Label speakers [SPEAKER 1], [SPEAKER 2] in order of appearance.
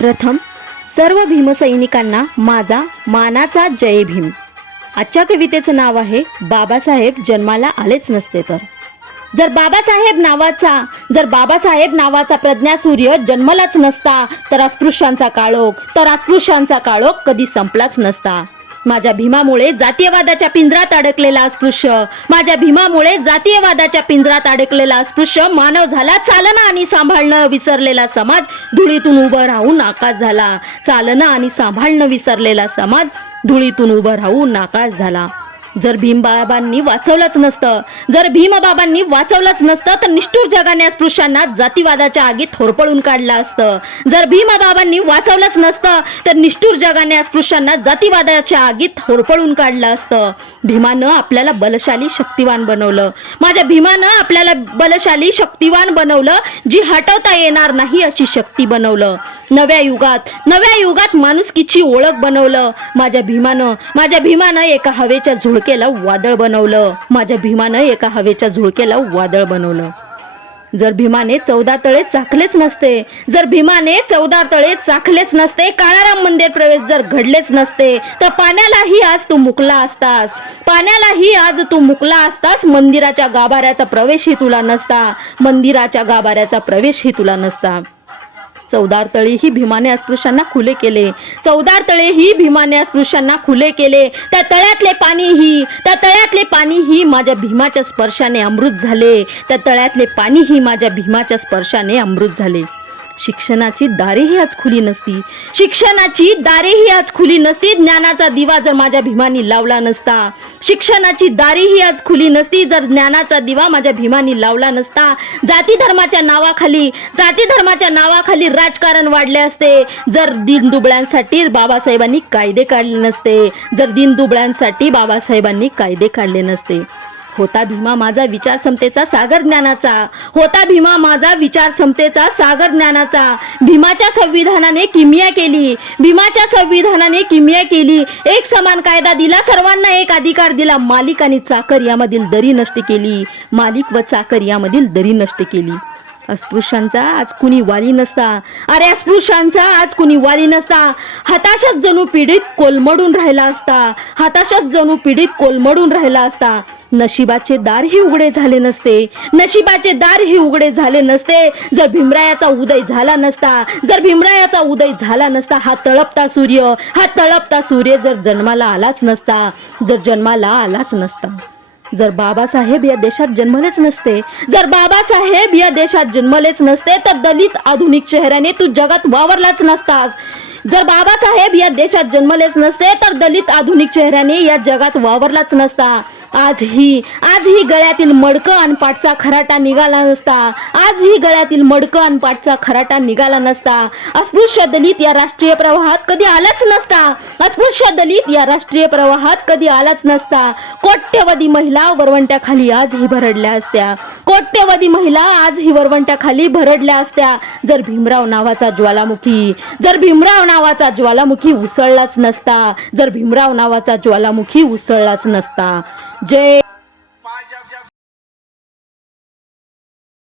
[SPEAKER 1] प्रथम सर्व भीमसैनिकांना माझा मानाचा जय भीम. आजच्या कवितेचं नाव आहे बाबासाहेब जन्माला आलेच नसते तर. जर बाबासाहेब नावाचा जर बाबासाहेब नावाचा प्रज्ञासूर्य जन्मलाच नसता तर अस्पृश्यांचा काळोख तर अस्पृश्यांचा काळोख कधी संपलाच नसता. माझ्या भीमामुळे जातीयवादाच्या पिंजरात अडकलेला अस्पृश्य माझ्या भीमामुळे जातीयवादाच्या पिंजरात अडकलेला अस्पृश्य मानव झाला चालना आणि सांभाळणं विसरलेला समाज. धुळीतून उभं राहून नाकास झाला. चालणं आणि सांभाळणं विसरलेला समाज. धुळीतून उभं राहून नाकास झाला. जर भीमबाबांनी वाचवलंच नसतं जर भीमबाबांनी वाचवलंच नसतं तर निष्ठूर जगाने अस्पृश्यांना जातीवादाच्या आगीत होरपळून काढलं असतं. जर भीमबाबांनी वाचवलंच नसतं तर निष्ठूर जगाने अस्पृश्यांना जातीवादाच्या आगीत होरपळून काढलं असतं. भीमानं आपल्याला बलशाली शक्तिवान बनवलं. माझ्या भीमानं आपल्याला बलशाली शक्तिवान बनवलं जी हटवता येणार नाही अशी शक्ती बनवलं. नव्या युगात नव्या युगात माणुसकीची ओळख बनवलं. माझ्या भीमानं माझ्या भीमानं एका हवेच्या झुळ झुळकेला वादळ बनवलं. माझ्या भीमानं एका हवेच्या झुळकेला वादळ बनवलं. जर भीमाने चौदा तळे चाखलेच नसते जर भीमाने चौदा तळे चाखलेच नसते काळाराम मंदिर प्रवेश जर घडलेच नसते तर पाण्यालाही आज तू मुकला असतास. पाण्यालाही आज तू मुकला असतास मंदिराच्या गाभाऱ्याचा प्रवेशही तुला नसता. मंदिराच्या गाभाऱ्याचा प्रवेशही तुला नसता. चौदार तळे ही भीमाने अस्पृश्यांना खुले केले. चौदार तळे ही भीमाने अस्पृश्यांना खुले केले. त्या तळ्यातले पाणी ही त्या तळ्यातले पाणी ही माझ्या भीमाच्या स्पर्शाने अमृत झाले. त्या तळ्यातले पाणी ही माझ्या भीमाच्या स्पर्शाने अमृत झाले. शिक्षणाची दारेही आज खुली नसती. शिक्षणाची दारेही आज खुली नसती. ज्ञानाचा दिवा जर माझ्या भीमानी लावला नसता. शिक्षणाची दारेही आज खुली नसती. जर ज्ञानाचा दिवा माझ्या भीमानी लावला नसता. जाती धर्माच्या नावाखाली जाती धर्माच्या नावाखाली राजकारण वाढले असते. जर दिनदुबळ्यांसाठी बाबासाहेबांनी कायदे काढले नसते. जर दिनदुबळ्यांसाठी बाबासाहेबांनी कायदे काढले नसते. होता भीमा माझा विचार समतेचा सागर ज्ञानाचा. होता भीमा माझा विचार समतेचा सागर ज्ञानाचा. भीमाच्या संविधानाने किमिया केली. भीमाच्या संविधानाने किमिया केली. एक समान कायदा दिला सर्वांना एक अधिकार दिला. मालिक आणि चाकर यामधील दरी नष्ट केली. मालिक व चाकर यामधील दरी नष्ट केली. अस्पृश्यांचा आज कुणी वाली नसता. अरे अस्पृश्यांचा आज कुणी वाली नसता. हताशात जणू पीडित कोलमडून राहिला असता. हताशात जणू पीडित कोलमडून राहिला असता. नशिबाचे दारही उघडे झाले नसते. नशिबाचे दारही उघडे झाले नसते. जर भीमरायाचा उदय झाला नसता जर भीमरायाचा उदय झाला नसता हा तळपता सूर्य हा तळपता सूर्य जर जन्माला आलाच नसता जर जन्माला आलाच नसता. जर बाबासाहेब या देशात जन्मलेच नसते जर बाबासाहेब या देशात जन्मलेच नसते तर दलित आधुनिक चेहऱ्याने तू जगात वावरलाच नसतास. जर बाबासाहेब या देशात जन्मलेच नसते तर दलित आधुनिक चेहऱ्याने या जगात वावरलाच नसता. आज ही आज ही गळ्यातील मडकं आणि पाटचा खराटा निघाला नसता. आज ही गळ्यातील मडकं आणि पाटचा खराटा निघाला नसता. अस्पृश्य दलित या राष्ट्रीय प्रवाहात कधी आलाच नसता. अस्पृश्य दलित या राष्ट्रीय प्रवाहात कधी आलाच नसता. कोट्यवधी महिला वरवंट्याखाली आज ही भरडल्या असत्या. कोट्यवधी महिला आज ही वरवंट्याखाली भरडल्या असत्या. जर भीमराव नावाचा ज्वालामुखी जर भीमराव नावाचा ज्वालामुखी उसळलाच नसता. जर भीमराव नावाचा ज्वालामुखी उसळलाच नसता. जय